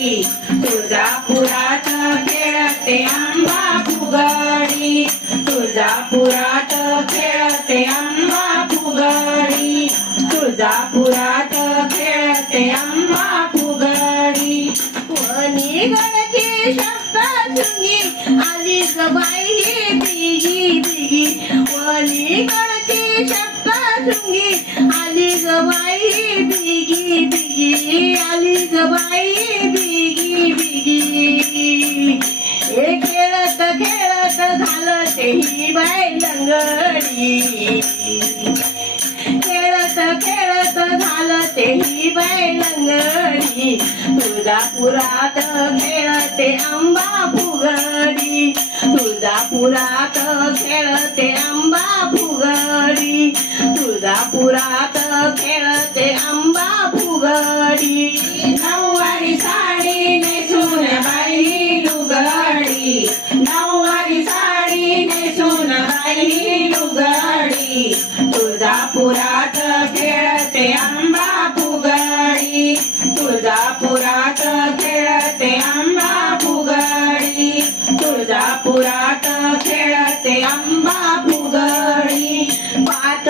फुगडी तुळजापुरात खेळते आंबा फुगडी तुळजापुरात खेळते आंबा फुगडी तुळजापुरात खेळते आंबा फुगडी वनी गडची शब्दाचुंगी आली ग बाई बिगी बिगी वनी गडची शब्दाचुंगी आली ग बाई बिगी बिगी आली ग बाई बिगी बिगी हे खेळत खेळत झालं ते ही बाई लंगडी खेळत खेळत झालं ते ही बाई लंगडी तुळजापुरात खेळते आंबा फुगडी तुळजापुरात खेळते आंबा फुगडी तुळजापुरात खेळते आंबा फुगडी नऊवारी साडी नेसून बाई लुगडी नऊवारी साडी नेसून बाई लुगडी तुळजापुरात खेळते आंबा फुगडी तुळजापुरात खेळते आंबा फुगडी तुळजापुरात